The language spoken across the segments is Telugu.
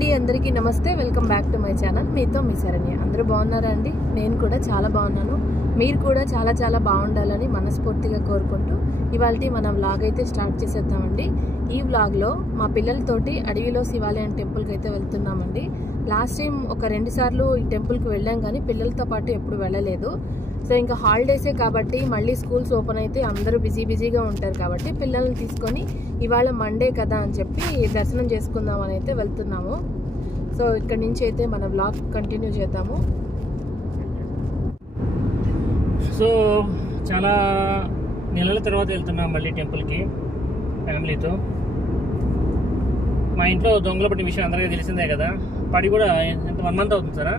అండి, అందరికీ నమస్తే. Welcome back to my channel. మీతో మీ శరణ్య. అందరూ బాగున్నారా అండి? నేను కూడా చాలా బాగున్నాను. మీరు కూడా చాలా చాలా బాగుండాలని మనస్ఫూర్తిగా కోరుకుంటూ ఇవాళ మన వ్లాగ్ అయితే స్టార్ట్ చేసేద్దామండి. ఈ వ్లాగ్లో మా పిల్లలతోటి అడవిలో శివాలయం టెంపుల్కి అయితే వెళ్తున్నామండి. లాస్ట్ టైం ఒక 2 సార్లు ఈ టెంపుల్కి వెళ్ళాం, కానీ పిల్లలతో పాటు ఎప్పుడు వెళ్ళలేదు. సో ఇంకా హాలిడేసే కాబట్టి మళ్ళీ స్కూల్స్ ఓపెన్ అయితే అందరూ బిజీగా ఉంటారు కాబట్టి పిల్లల్ని తీసుకొని ఇవాళ మండే కదా అని చెప్పి దర్శనం చేసుకుందాం అని అయితే వెళ్తున్నాము. సో ఇక్కడ నుంచి అయితే మన వ్లాగ్ కంటిన్యూ చేద్దాము. సో చాలా నెలల తర్వాత వెళ్తున్నాం మళ్ళీ టెంపుల్కి ఫ్యామిలీతో. మా ఇంట్లో దొంగల పట్టిన విషయం అందరికీ తెలిసిందే కదా. పడి కూడా ఎంత 1 month అవుతుంది సారా?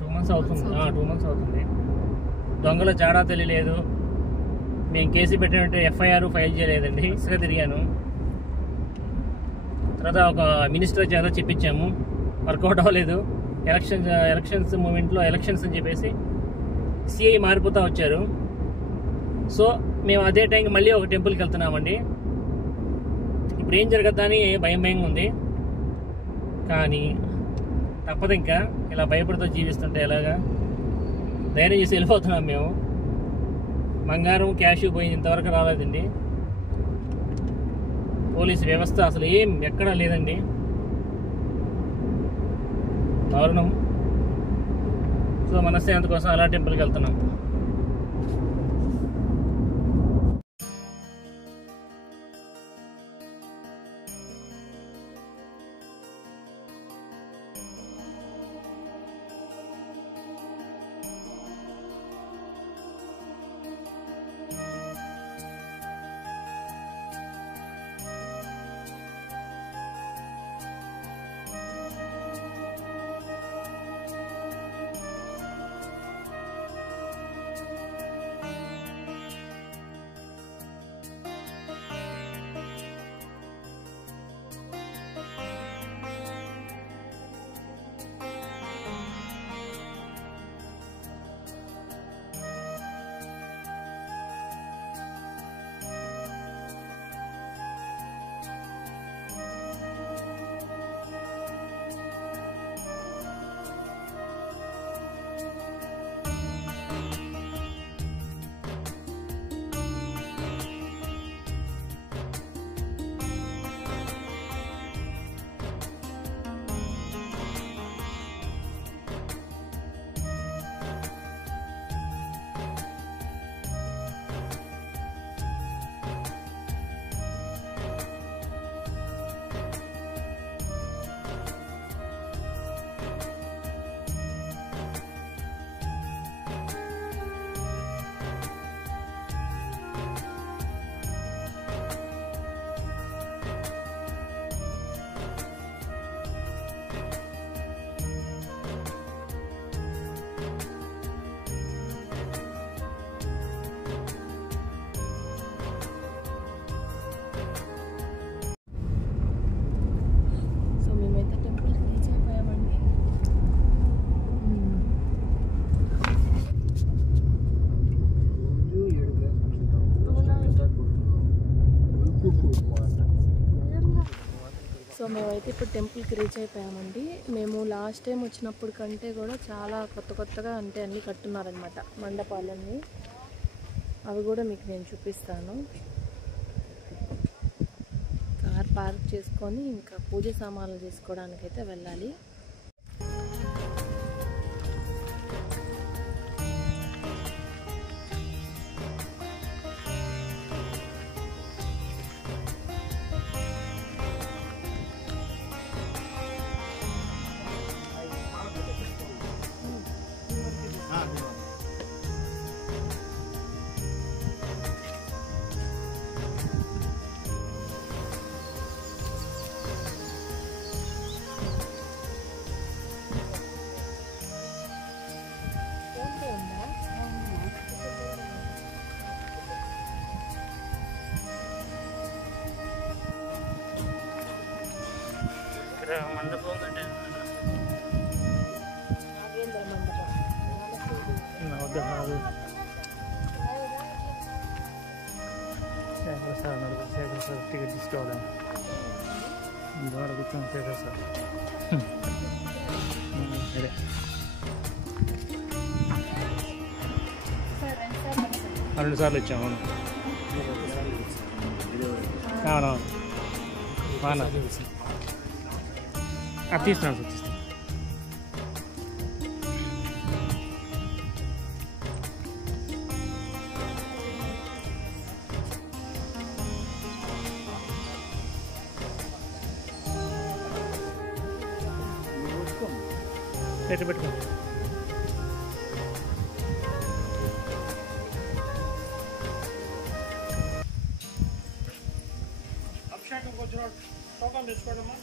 2 months అవుతుంది. 2 months అవుతుంది. దొంగల జాడా తెలియలేదు. మేము కేసు పెట్టినట్టు FIR ఫైల్ చేయలేదండి. ఇసుగా తిరిగాను. తర్వాత ఒక మినిస్టర్ చేత చెప్పించాము, వర్కౌట్ అవ్వలేదు. ఎలక్షన్స్ మూమెంట్లో ఎలక్షన్స్ అని చెప్పేసి CI మారిపోతూ వచ్చారు. సో మేము అదే టైంకి మళ్ళీ ఒక టెంపుల్కి వెళ్తున్నామండి. ఇప్పుడు ఏం జరగద్దా అని భయంగా ఉంది, కానీ తప్పదు. ఇంకా ఇలా భయపడుతూ జీవిస్తుంటే ఎలాగా, ధైర్యం చేసి వెళ్ళిపోతున్నాం మేము. బంగారం క్యాష్ పోయింది, ఇంతవరకు రాలేదండి. పోలీసు వ్యవస్థ అసలు ఏం ఎక్కడా లేదండి. దారుణం. సో మనశ్శాంతి కోసం అలా టెంపుల్కి వెళ్తున్నాం. సో మేమైతే ఇప్పుడు టెంపుల్కి రీచ్ అయిపోయామండి. మేము లాస్ట్ టైం వచ్చినప్పుడు కంటే కూడా చాలా కొత్తగా అంటే అన్నీ కట్టున్నారనమాట, మండపాలన్నీ. అవి కూడా మీకు నేను చూపిస్తాను. కార్ పార్క్ చేసుకొని ఇంకా పూజ సామాన్లు తీసుకోవడానికి అయితే వెళ్ళాలి. మండపం టికెట్ తీసుకోవాలి. కూర్చొని చేసేస్తారు. అదే రెండు సార్లు ఇచ్చాము. అవును అవునా అది తీస్తున్నాను సార్ తీస్తాను. ఎట్లా పెట్టుకో. అభిషేకం వచ్చిన టోకన్ తెచ్చుకోవడమ్మా.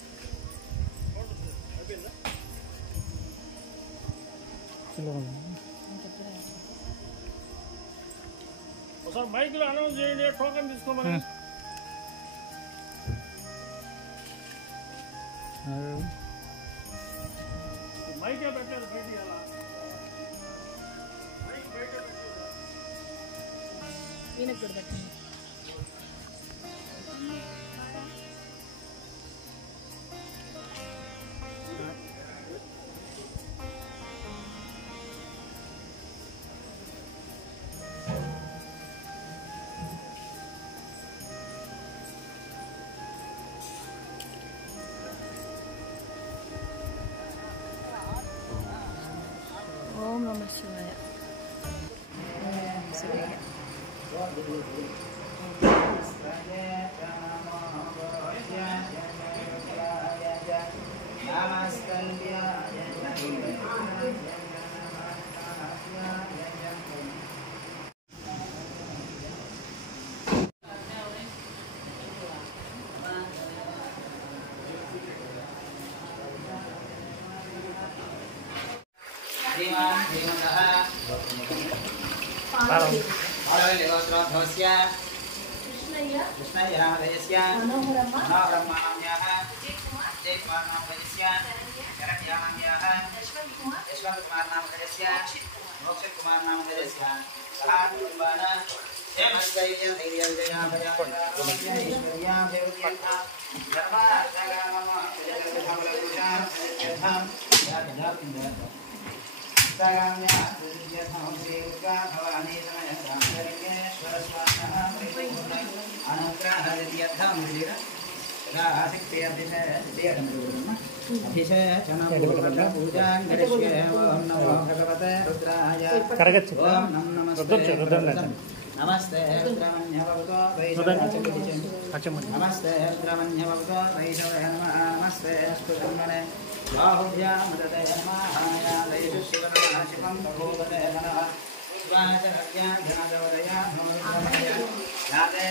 ఒకసారి మైక్లో అనౌన్స్ చేయండి, టోకన్ తీసుకోమని. మైకే పెట్టారు బయటికి, అలా మైక్ బయట పెట్టారు. ఈయనకు కూడా పెట్టండి. ఓం నమః శివాయ. कृष्णय्य रामदयस्य मनोहरम्मान्याः विजयकुमार नामधेयस्य शरण्यान्याः यशवन्तकुमार नामधेयस्य मोक्षकुमार नामधेयस्य सहाकुटुम्बान हेमस्थैर्य धैर्य विजयाभया ऐश्वर्या देवत्या नमस्ते नमस्ते नमस्ते बाहुभ्यां मदते नमः शिवं भगवते नमः शिवाचरज्ञा धनजवदया नमोदया याते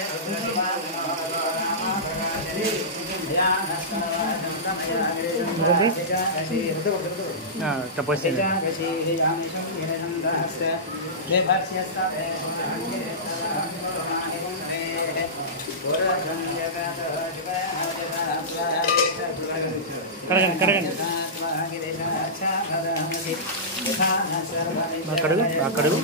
కడుగు కడుగు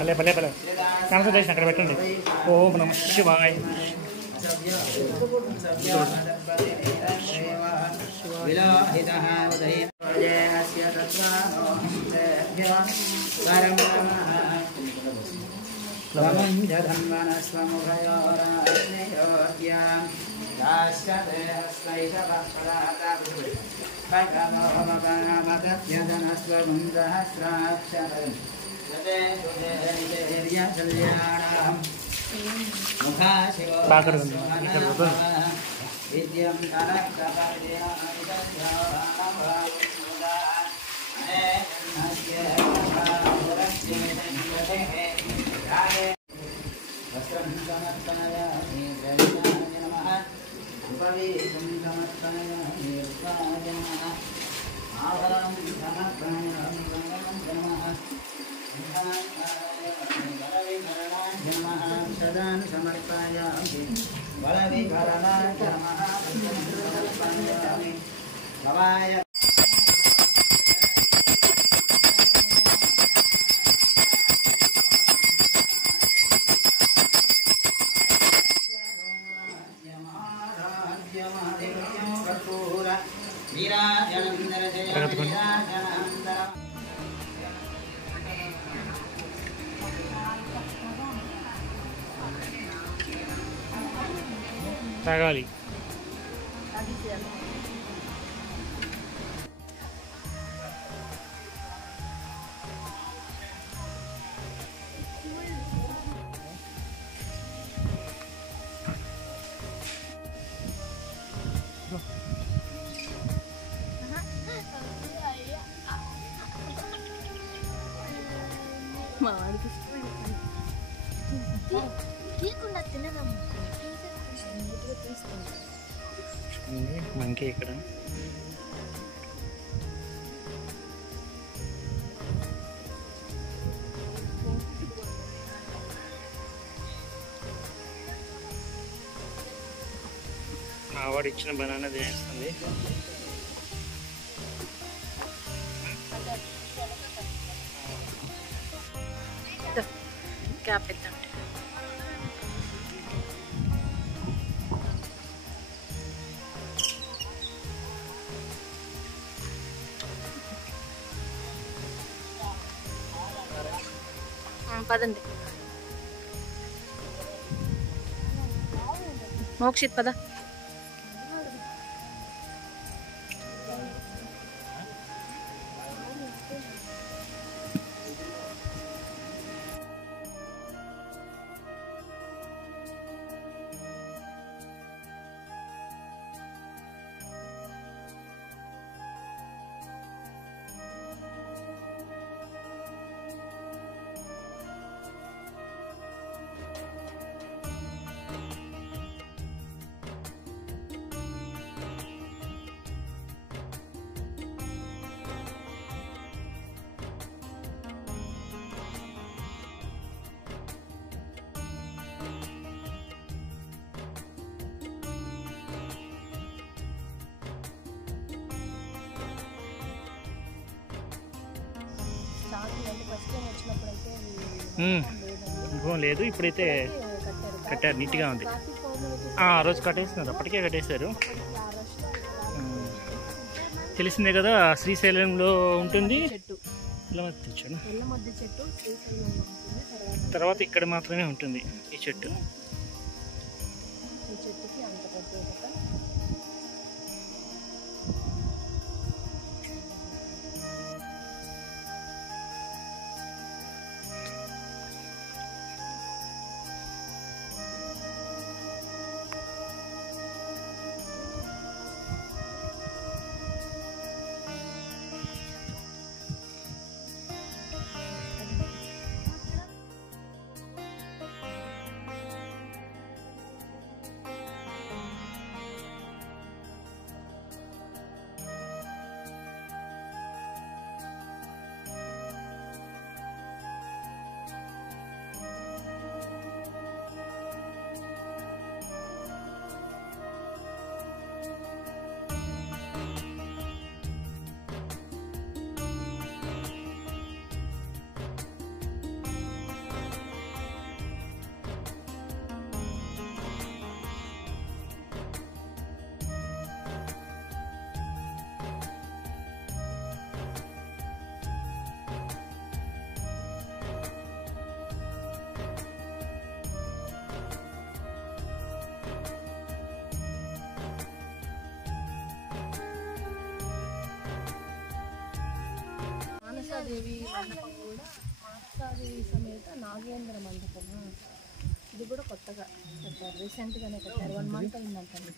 భలే భలే భలే కాన్సన్ట్రేషన్ అక్కడ పెట్టండి. ఓం నమః శివాయ. समर्पयामि वैभरणाय नमः भवाय తాగాలి. మా వాడికి మంకీ ఇక్కడ ఆవాడు ఇచ్చిన బనానా తినేస్తుంది. క్యాప్ ఎత్తండి. పదండి మోక్షిత్ పద. లేదు, ఇప్పుడైతే కట్టారు, నీట్గా ఉంది. ఆ రోజు కట్టేస్తున్నారు, అప్పటికే కట్టేశారు. తెలిసిందే కదా, శ్రీశైలంలో ఉంటుంది. తర్వాత ఇక్కడ మాత్రమే ఉంటుంది ఈ చెట్టు. మానసాదేవి మండపం కూడా, మానసాదేవి సమేత నాగేంద్ర మండపం, ఇది కూడా కొత్తగా కట్టారు, రీసెంట్గానే కట్టారు, 1 month అయిందంటండి.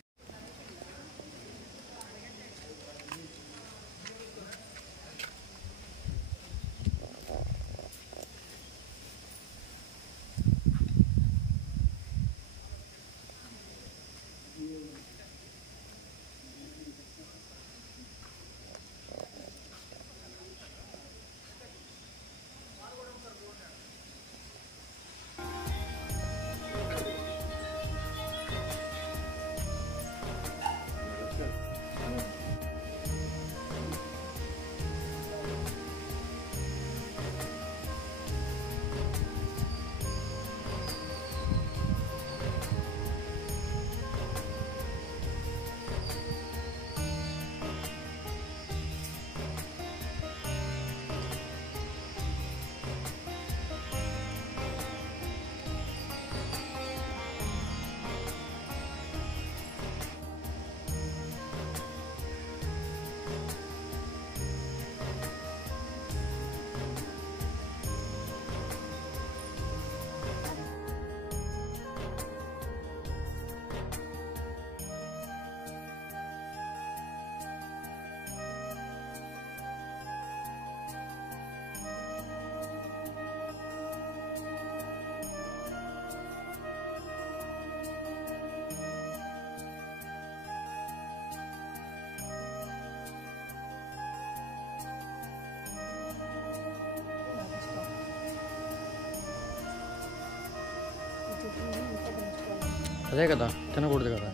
అదే కదా తినకూడదు కదా.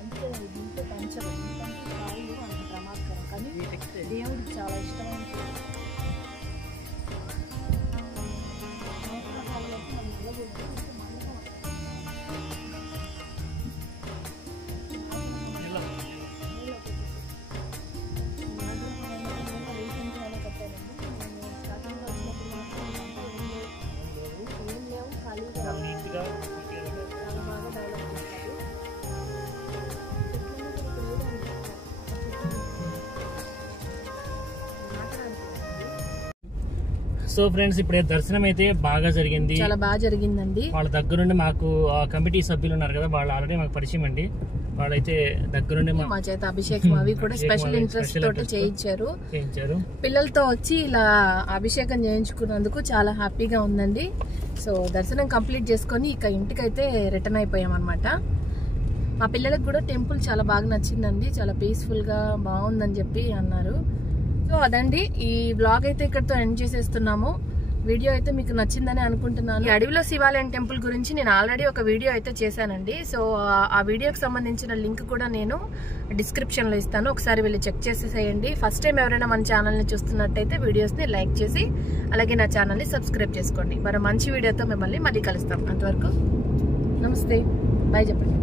అంటే దీంట్లో పంచరు కాయలు అంత ప్రమాదకరం, కానీ దేవుడికి చాలా ఇష్టమైన సో ఫ్రెండ్స్ ఇప్పుడే దర్శనం అయితే బాగా జరిగింది, చాలా బాగా జరిగిందండి. వాళ్ళ దగ్గరుండి మాకు కమిటీ సభ్యులు ఉన్నారు కదా, వాళ్ళు ఆల్రెడీ మాకు పరిచయం అండి. వాళ్ళైతే దగ్గరుండి మా చేత అభిషేకం అవి కూడా స్పెషల్ ఇంట్రెస్ట్ తోటి చేయించారు. పిల్లలతో వచ్చి ఇలా అభిషేకం చేయించుకున్నందుకు చాలా హ్యాపీగా ఉందండి. సో దర్శనం కంప్లీట్ చేసుకొని ఇక ఇంటికైతే రిటర్న్ అయిపోయాం అనమాట. మా పిల్లలకు కూడా టెంపుల్ చాలా బాగా నచ్చిందండి, చాలా పీస్ఫుల్ గా బాగుందని చెప్పి అన్నారు. సో అదండి, ఈ వ్లాగ్ అయితే ఇక్కడతో ఎండ్ చేసేస్తున్నాము. వీడియో అయితే మీకు నచ్చిందని అనుకుంటున్నాను. ఈ అడవిలో శివాలయం టెంపుల్ గురించి నేను ఆల్రెడీ ఒక వీడియో అయితే చేశానండి. సో ఆ వీడియోకి సంబంధించిన లింక్ కూడా నేను డిస్క్రిప్షన్ లో ఇస్తాను, ఒకసారి వెళ్ళి చెక్ చేసేసేయండి. ఫస్ట్ టైం ఎవరైనా మన ఛానల్ ని చూస్తున్నట్టయితే వీడియోస్ ని లైక్ చేసి అలాగే నా ఛానల్ ని సబ్స్క్రైబ్ చేసుకోండి. మరో మంచి వీడియోతో మిమ్మల్ని మళ్ళీ కలుస్తాం. అంతవరకు నమస్తే, బాయ్ చెప్పండి.